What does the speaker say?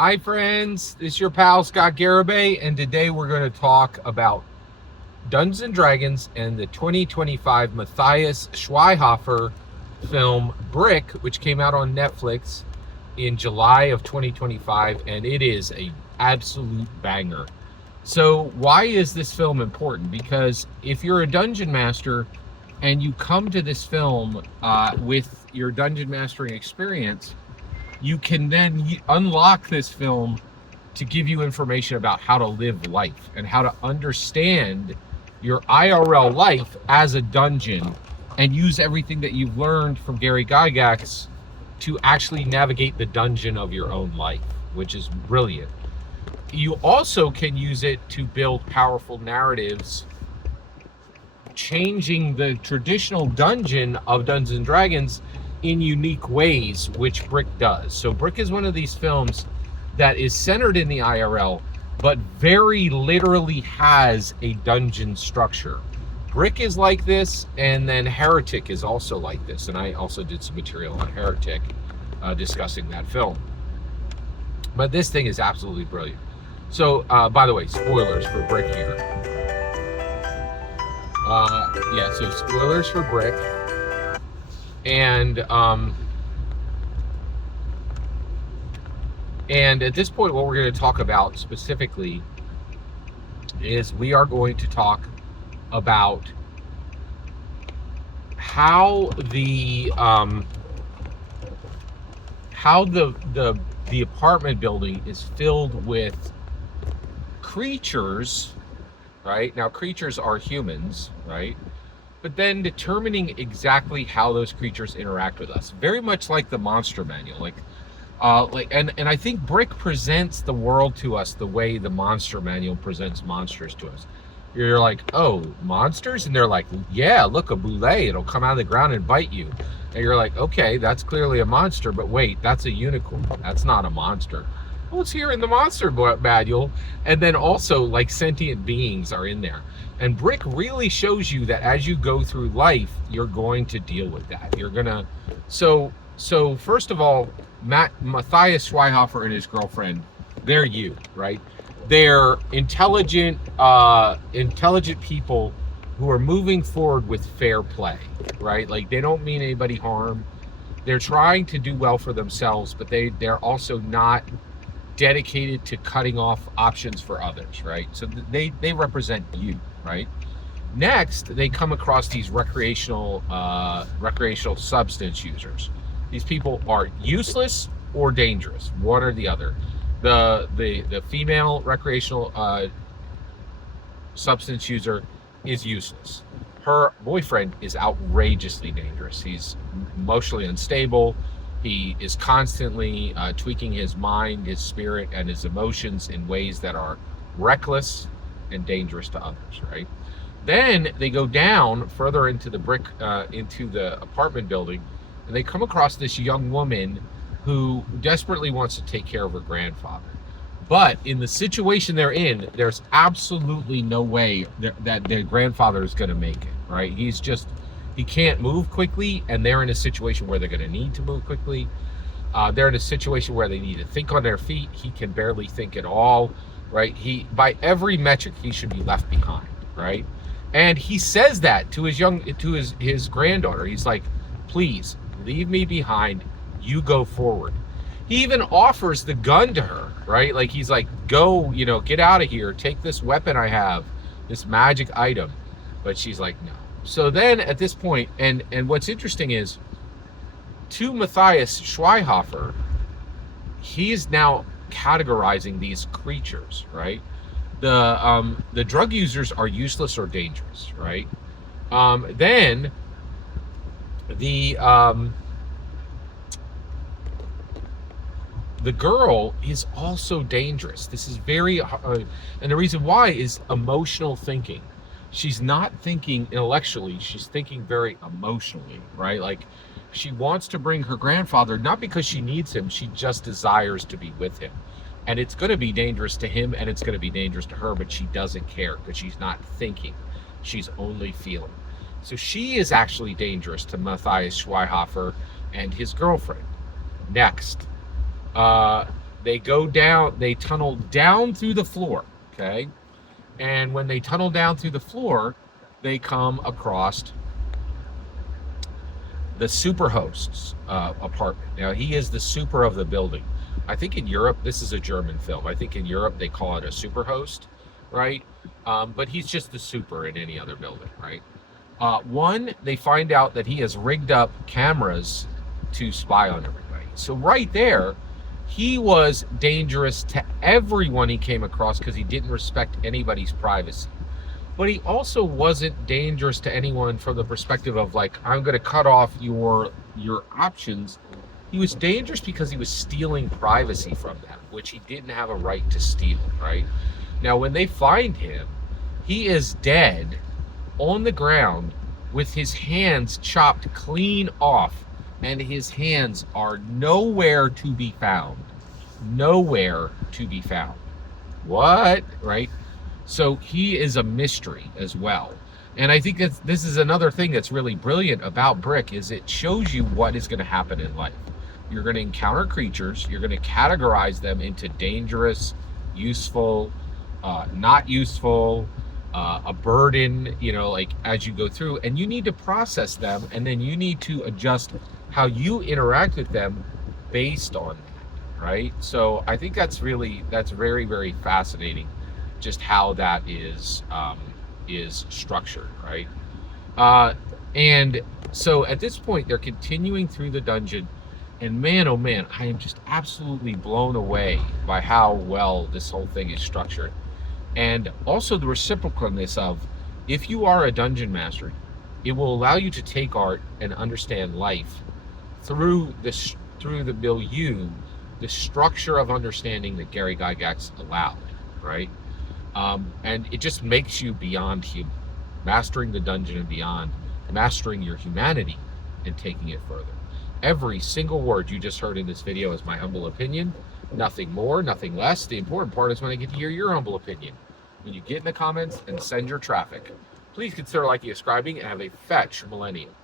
Hi friends, this is your pal Scott Garibay, and today we're going to talk about Dungeons and Dragons and the 2025 Matthias Schweighofer film Brick, which came out on Netflix in July of 2025, and it is a absolute banger. So why is this film important? Because if you're a dungeon master and you come to this film with your dungeon mastering experience, you can then unlock this film to give you information about how to live life and how to understand your IRL life as a dungeon and use everything that you've learned from Gary Gygax to actually navigate the dungeon of your own life, which is brilliant. You also can use it to build powerful narratives, changing the traditional dungeon of Dungeons and Dragons in unique ways, which Brick does. So Brick is one of these films that is centered in the IRL, but very literally has a dungeon structure. Brick is like this, and then Heretic is also like this. And I also did some material on Heretic discussing that film. But this thing is absolutely brilliant. So, by the way, spoilers for Brick here. So spoilers for Brick. And at this point, what we're going to talk about specifically is we are going to talk about how the apartment building is filled with creatures, right? Now, creatures are humans, right? But then determining exactly how those creatures interact with us, very much like the monster manual. And I think Brick presents the world to us the way the monster manual presents monsters to us. You're like, oh, monsters? And they're like, yeah, look, a boulet, it'll come out of the ground and bite you. And you're like, okay, that's clearly a monster, but wait, that's a unicorn. That's not a monster. Well, it's here in the monster manual. And then also, like, sentient beings are in there. And Brick really shows you that as you go through life, you're going to deal with that. You're gonna, so first of all, Matthias Schweighofer and his girlfriend, they're you, right? They're intelligent people who are moving forward with fair play, right? Like, they don't mean anybody harm. They're trying to do well for themselves, but they're also not dedicated to cutting off options for others, right? So they represent you, right? Next, they come across these recreational substance users. These people are useless or dangerous, one or the other. The female recreational substance user is useless. Her boyfriend is outrageously dangerous. He's emotionally unstable. He is constantly tweaking his mind, his spirit, and his emotions in ways that are reckless and dangerous to others, right? Then they go down further into the apartment building, and they come across this young woman who desperately wants to take care of her grandfather. But in the situation they're in, there's absolutely no way that their grandfather is going to make it, right? He can't move quickly, and they're in a situation where they're going to need to move quickly. They're in a situation where they need to think on their feet. He can barely think at all, right? By every metric, he should be left behind, right? And he says that to his granddaughter. He's like, please leave me behind. You go forward. He even offers the gun to her, right? Like, he's like, go, get out of here. Take this weapon I have, this magic item. But she's like, no. So then at this point, and what's interesting is, to Matthias Schweighofer, he's now categorizing these creatures, right? The drug users are useless or dangerous, right? Then the girl is also dangerous. This is very, and the reason why is emotional thinking. She's not thinking intellectually, she's thinking very emotionally, right? Like, she wants to bring her grandfather, not because she needs him, she just desires to be with him. And it's going to be dangerous to him, and it's going to be dangerous to her, but she doesn't care because she's not thinking. She's only feeling. So she is actually dangerous to Matthias Schweighofer and his girlfriend. Next, They go down, they tunnel down through the floor, okay? And when they tunnel down through the floor, they come across the superhost's apartment. Now, he is the super of the building. I think in Europe, this is a German film. I think in Europe, they call it a superhost, right? But he's just the super in any other building, right? One, they find out that he has rigged up cameras to spy on everybody. So right there, he was dangerous to everyone he came across because he didn't respect anybody's privacy. But he also wasn't dangerous to anyone from the perspective of like, I'm going to cut off your options. He was dangerous because he was stealing privacy from them, which he didn't have a right to steal, right? Now, when they find him, he is dead on the ground with his hands chopped clean off, and his hands are nowhere to be found. Nowhere to be found. What? Right? So he is a mystery as well. And I think that this is another thing that's really brilliant about Brick is it shows you what is going to happen in life. You're going to encounter creatures. You're going to categorize them into dangerous, useful, not useful, a burden, you know, like as you go through, and you need to process them, and then you need to adjust how you interact with them based on that, right? So I think that's very, very fascinating, just how that is structured, right? And so at this point, they're continuing through the dungeon, and man, oh man, I am just absolutely blown away by how well this whole thing is structured. And also the reciprocalness of, if you are a dungeon master, it will allow you to take art and understand life through the milieu, the structure of understanding that Gary Gygax allowed, right? And it just makes you beyond human, mastering the dungeon and beyond, mastering your humanity and taking it further. Every single word you just heard in this video is my humble opinion. Nothing more, nothing less. The important part is when I get to hear your humble opinion. When you get in the comments and send your traffic. Please consider liking and subscribing, and have a fetch millennium.